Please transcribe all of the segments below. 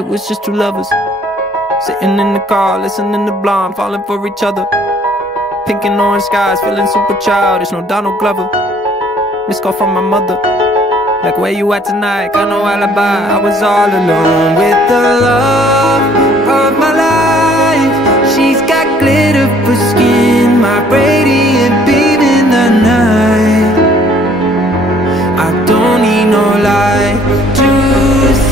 It was just two lovers sitting in the car, listening to Blonde, falling for each other. Pink and orange skies, feeling super childish. No Donald Glover. Missed call from my mother, like, where you at tonight? Got no alibi. I was all alone with the love of my life. She's got glitter for skin, my radiant beam in the night. I don't need no light to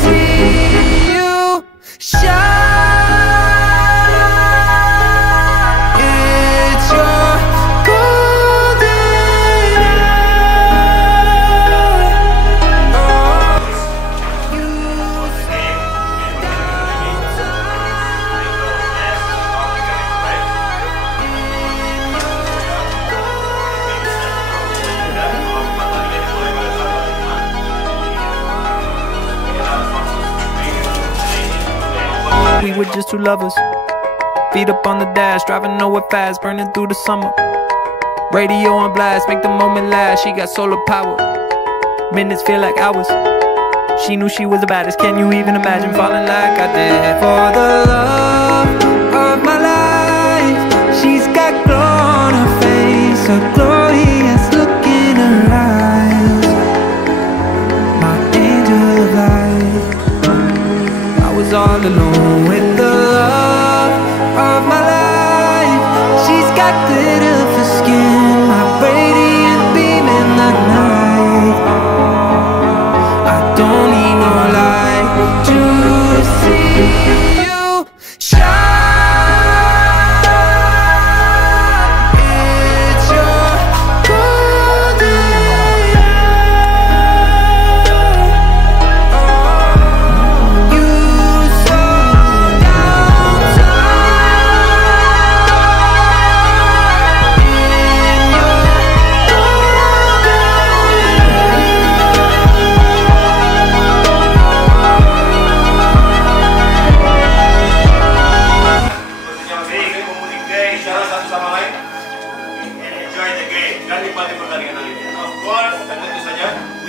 see you shine. We were just two lovers, feet up on the dash, driving nowhere fast, burning through the summer. Radio on blast, make the moment last. She got solar power, minutes feel like hours. She knew she was the baddest, can you even imagine falling like I did? For the love of my life, she's got glow on her face, a glorious look in her eyes. My angel of light. I was all alone with the love of my life. She's got glitter for skin, my radiant beam in the night. I don't need no light to see you shine. It's your golden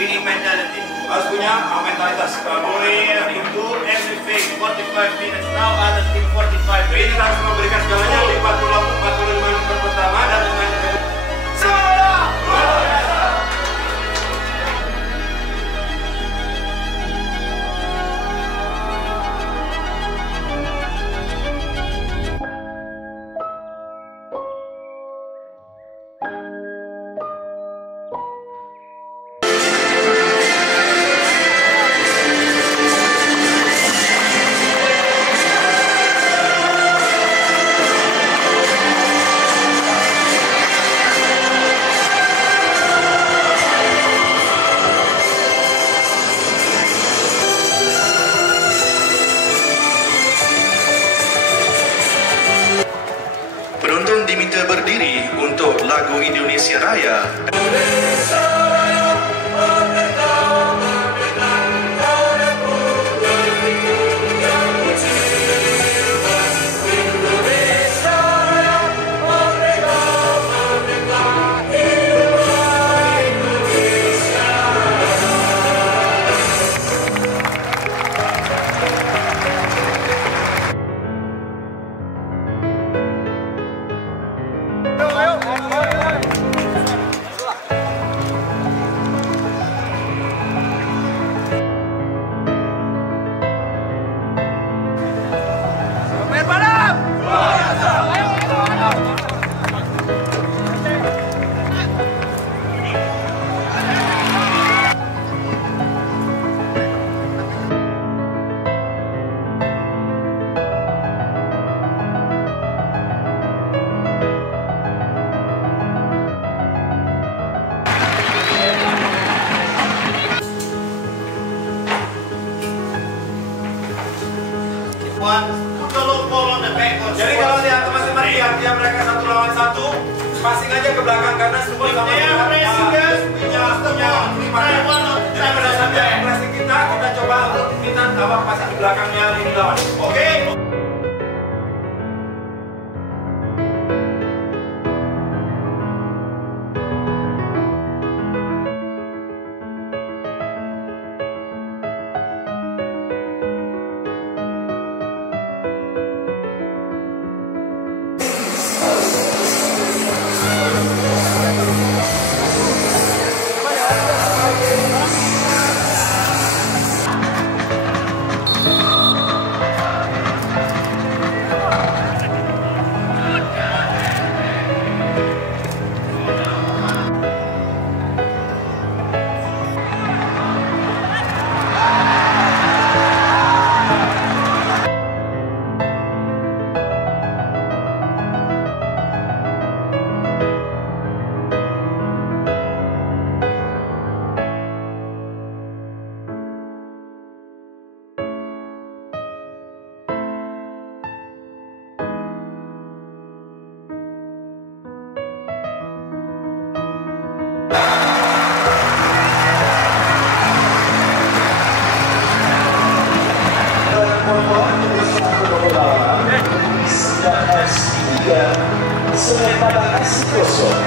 winning mentality. Harus punya mentalitas. Boleh into everything 45 minutes now, other team 45 minutes. Ini harus memberikan segalanya 45 menit pertama dan penonton diminta berdiri untuk lagu Indonesia Raya. Jadi kalau lihat teman-teman tiap mereka satu lawan satu, passing aja ke belakang karena semua sama punya berdasarkan pressing kita coba minta passing di belakangnya lini lawan. Oke? sepadang nasi kosong.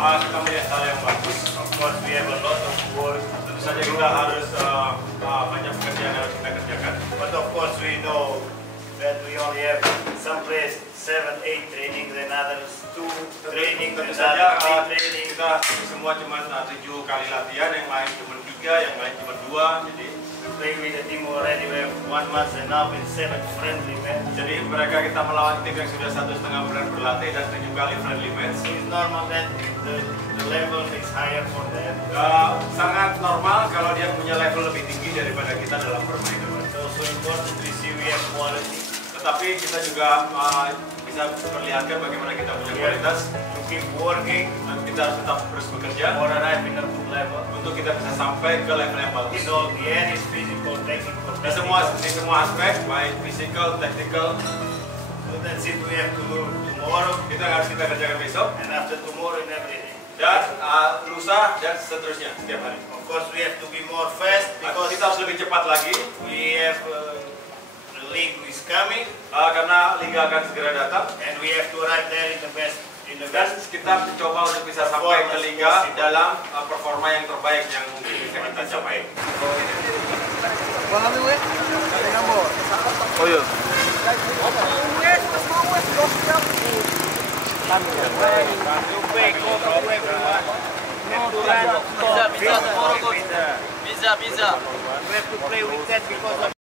Kita melihat hal yang bagus. Of course, we have a lot of work. Tentu saja kita harus banyak pekerjaan yang harus kita kerjakan. But of course, we know that we only have some place 7-8 trainings and others 2 training. Tentu saja training kita semua cuma 7 kali latihan, yang lain cuma 3, yang lain cuma 2. Jadi playing with the team already we have 1 month and now in 7 friendly match. Jadi mereka kita melawan tim yang sudah 1,5 bulan berlatih dan 7 kali friendly match. It's normal that the level is higher for them. Sangat normal kalau dia punya level lebih tinggi daripada kita dalam bermain. It's also important to see we have quality. Tetapi kita juga bisa perlihatkan bagaimana kita punya kualitas. To keep working, dan kita harus tetap terus bekerja. For arrive in a good level. Untuk kita bisa sampai ke level yang bagus. So the end is physical, technical. Di semua aspek, baik physical, technical. So that's it we have to do tomorrow. Kita harus kita kerjakan besok. And after tomorrow in everything. Dan lusa dan seterusnya setiap hari. Of course we have to be more fast because kita harus lebih cepat lagi. We have the league is coming. Karena liga akan segera datang. And we have to arrive there in the best. Dan kita mencoba untuk bisa sampai ke liga dalam performa yang terbaik yang mungkin bisa kita capai. Oh iya. Bisa. We have to play with that because of